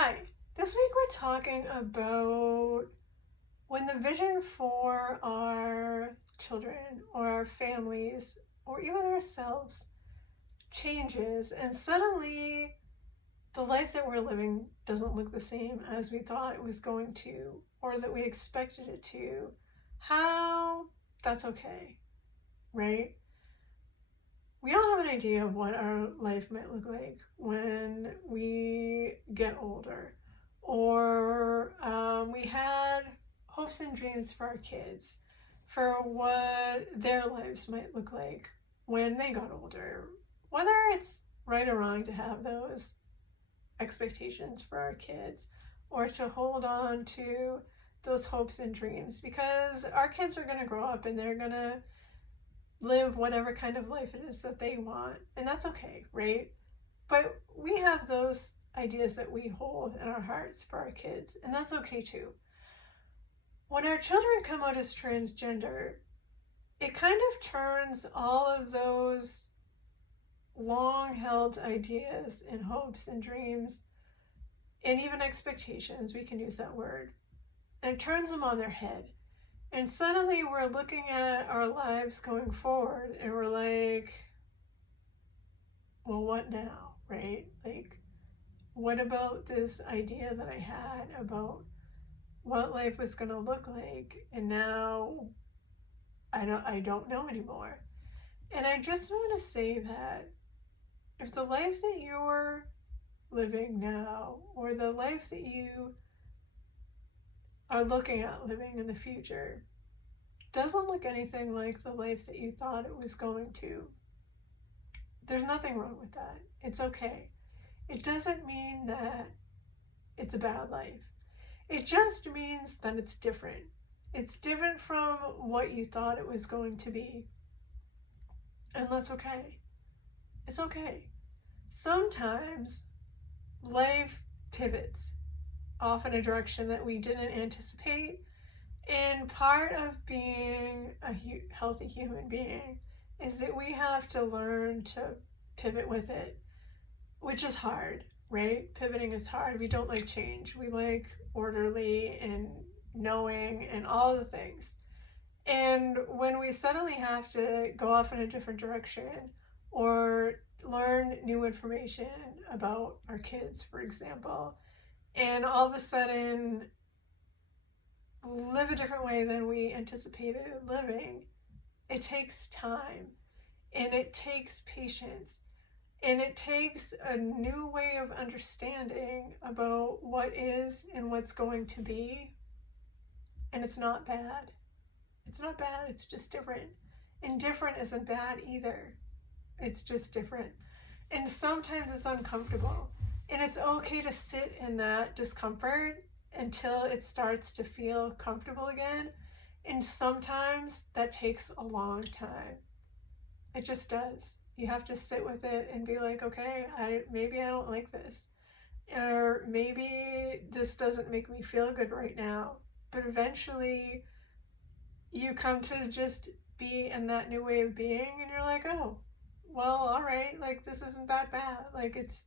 Hi, this week we're talking about when the vision for our children or our families or even ourselves changes and suddenly the life that we're living doesn't look the same as we thought it was going to or that we expected it to. How that's okay, right? We all have an idea of what our life might look like when we get older. Or we had hopes and dreams for our kids, for what their lives might look like when they got older. Whether it's right or wrong to have those expectations for our kids or to hold on to those hopes and dreams, because our kids are going to grow up and they're going to live whatever kind of life it is that they want. And that's okay, right? But we have those ideas that we hold in our hearts for our kids, and that's okay too. When our children come out as transgender, it kind of turns all of those long held ideas and hopes and dreams and even expectations, we can use that word, and it turns them on their head. And suddenly we're looking at our lives going forward and we're like, well, what now, right? Like, what about this idea that I had about what life was going to look like? And now I don't know anymore. And I just want to say that if the life that you're living now or the life that you are looking at living in the future doesn't look anything like the life that you thought it was going to, there's nothing wrong with that. It's okay. It doesn't mean that it's a bad life. It just means that it's different. It's different from what you thought it was going to be. And that's okay. It's okay. Sometimes life pivots off in a direction that we didn't anticipate. And part of being a healthy human being is that we have to learn to pivot with it, which is hard, right? Pivoting is hard. We don't like change. We like orderly and knowing and all the things. And when we suddenly have to go off in a different direction or learn new information about our kids, for example, and all of a sudden live a different way than we anticipated living, it takes time and it takes patience and it takes a new way of understanding about what is and what's going to be. And it's not bad. It's not bad, it's just different. And different isn't bad either. It's just different. And sometimes it's uncomfortable. And it's okay to sit in that discomfort until it starts to feel comfortable again. And sometimes that takes a long time. It just does. You have to sit with it and be like, okay, maybe I don't like this. Or maybe this doesn't make me feel good right now. But eventually you come to just be in that new way of being and you're like, oh, well, all right, like this isn't that bad. Like it's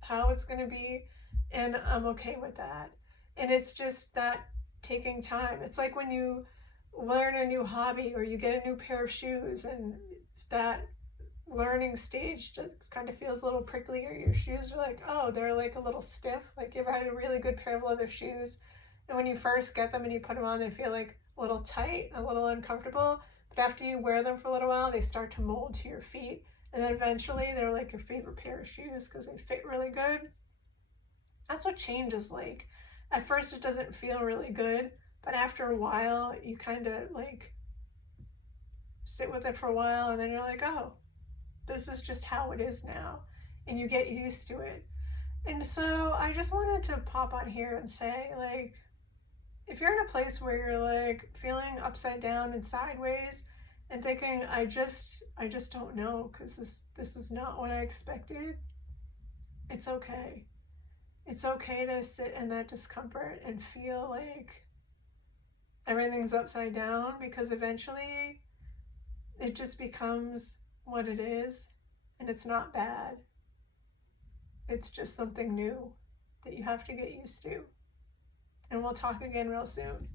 how it's going to be and I'm okay with that. And it's just that taking time. It's like when you learn a new hobby or you get a new pair of shoes and that learning stage just kind of feels a little prickly, or your shoes are like, oh, they're like a little stiff. Like you ever had a really good pair of leather shoes and when you first get them and you put them on, they feel like a little tight, a little uncomfortable. But after you wear them for a little while, they start to mold to your feet. And then eventually they're like your favorite pair of shoes because they fit really good. That's what change is like. At first it doesn't feel really good, but after a while you kind of like sit with it for a while and then you're like, oh, this is just how it is now. And you get used to it. And so I just wanted to pop on here and say, like, if you're in a place where you're like feeling upside down and sideways and thinking, I just don't know because this is not what I expected, it's okay. It's okay to sit in that discomfort and feel like everything's upside down, because eventually it just becomes what it is and it's not bad. It's just something new that you have to get used to. And we'll talk again real soon.